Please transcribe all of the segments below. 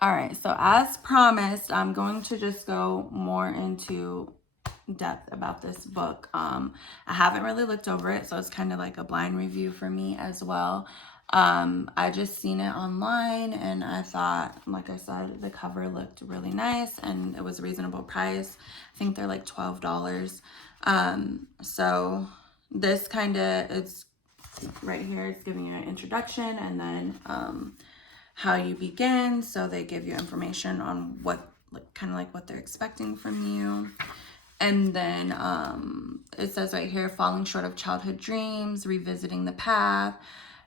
All right, so as promised, I'm going to just go more into depth about this book. I haven't really looked over it, so it's kind of like a blind review for me as well. I just seen it online and I thought, like I said, the cover looked really nice and it was a reasonable price. I think they're like $12. So this kind of, it's right here, it's giving you an introduction and then how you begin. So they give you information on what, like, kind of like what they're expecting from you. And then it says right here, falling short of childhood dreams, revisiting the path,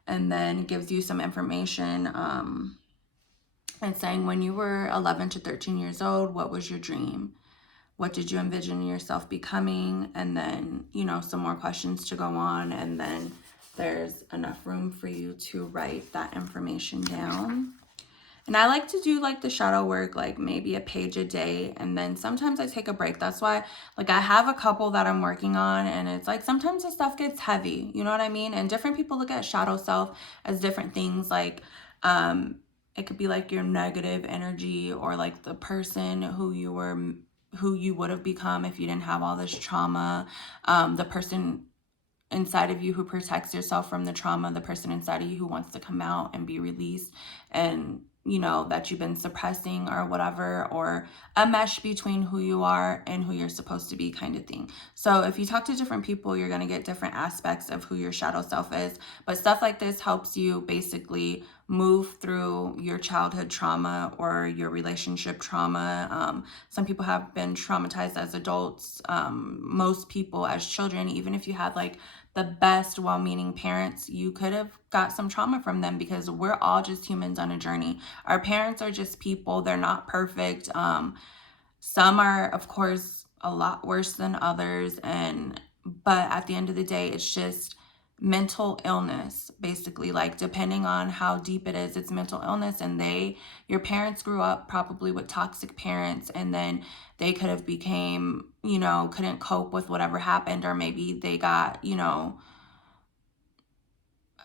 and then gives you some information and saying when you were 11 to 13 years old, what was your dream? What did you envision yourself becoming? And then, you know, some more questions to go on. And then there's enough room for you to write that information down. And I like to do like the shadow work, like maybe a page a day. And then sometimes I take a break. That's why, like, I have a couple that I'm working on. And it's like sometimes the stuff gets heavy. You know what I mean? And different people look at shadow self as different things. Like, it could be like your negative energy or like the person who you were, who you would have become if you didn't have all this trauma. The person inside of you who protects yourself from the trauma, the person inside of you who wants to come out and be released, and you know that you've been suppressing or whatever, or a mesh between who you are and who you're supposed to be, kind of thing. So if you talk to different people, you're going to get different aspects of who your shadow self is. But stuff like this helps you basically move through your childhood trauma or your relationship trauma. Some people have been traumatized as adults. Most people as children, even if you had like the best well-meaning parents, you could have got some trauma from them, because we're all just humans on a journey. Our parents are just people. They're not perfect. Some are, of course, a lot worse than others, but at the end of the day, it's just mental illness, basically. Like, depending on how deep it is, it's mental illness. And your parents grew up probably with toxic parents, and then they could have became, you know, couldn't cope with whatever happened, or maybe they got, you know,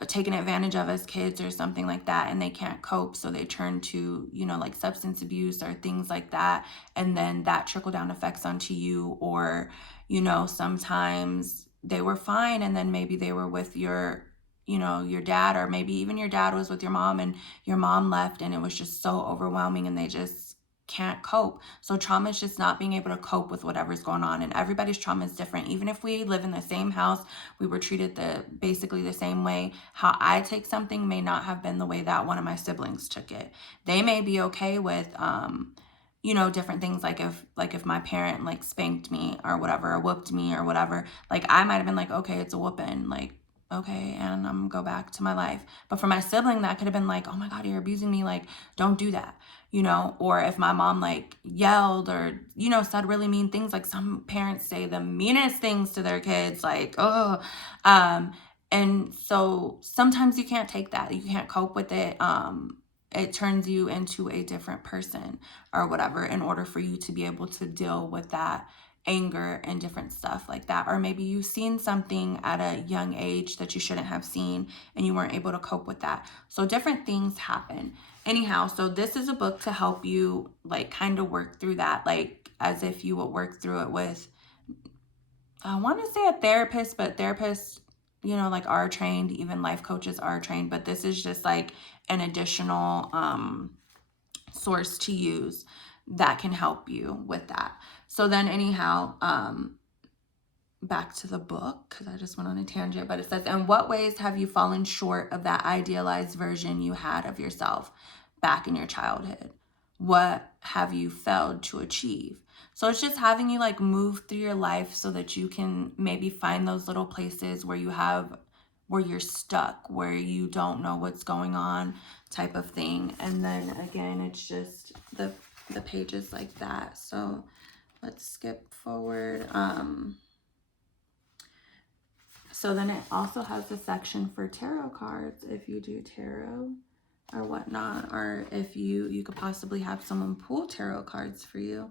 taken advantage of as kids or something like that, and they can't cope, so they turn to, you know, like substance abuse or things like that, and then that trickle down effects onto you. Or, you know, sometimes they were fine and then maybe they were with your, you know, your dad, or maybe even your dad was with your mom and your mom left and it was just so overwhelming and they just can't cope. So trauma is just not being able to cope with whatever's going on, and everybody's trauma is different. Even if we live in the same house, we were treated basically the same way. How I take something may not have been the way that one of my siblings took it. They may be okay with you know, different things, like if my parent like spanked me or whatever, or whooped me or whatever, like I might have been like, okay, it's a whooping, like, okay, and I'm gonna go back to my life. But for my sibling, that could have been like, oh my God, you're abusing me, like, don't do that, you know. Or if my mom like yelled or, you know, said really mean things, like some parents say the meanest things to their kids, like, oh, and so sometimes you can't take that, you can't cope with it. It turns you into a different person or whatever, in order for you to be able to deal with that anger and different stuff like that. Or maybe you've seen something at a young age that you shouldn't have seen and you weren't able to cope with that. So different things happen. Anyhow, so this is a book to help you like kind of work through that, like as if you would work through it with, I want to say a therapist, but therapists, you know, like are trained, even life coaches are trained, but this is just like an additional source to use that can help you with that. So then anyhow, back to the book, because I just went on a tangent, but it says, in what ways have you fallen short of that idealized version you had of yourself back in your childhood? What have you failed to achieve? So it's just having you like move through your life so that you can maybe find those little places where you're stuck, where you don't know what's going on, type of thing. And then again, it's just the pages like that. So let's skip forward. So then it also has a section for tarot cards if you do tarot or whatnot, or if you could possibly have someone pull tarot cards for you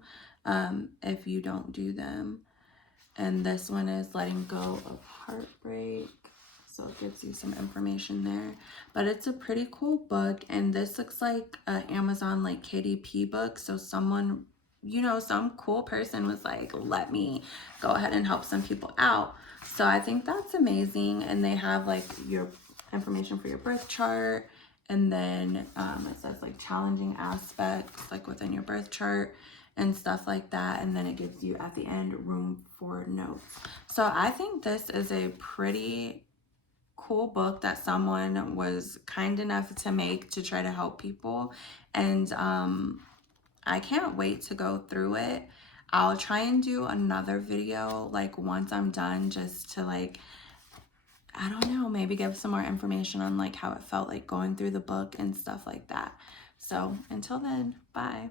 if you don't do them. And this one is letting go of heartbreak. So it gives you some information there. But it's a pretty cool book. And this looks like an Amazon like KDP book. So someone, you know, some cool person was like, let me go ahead and help some people out. So I think that's amazing. And they have like your information for your birth chart. And then it says like challenging aspects like within your birth chart and stuff like that. And then it gives you at the end room for notes. So I think this is a pretty cool book that someone was kind enough to make to try to help people. And I can't wait to go through it. I'll try and do another video like once I'm done, just to like, I don't know, maybe give some more information on like how it felt like going through the book and stuff like that. So until then, bye.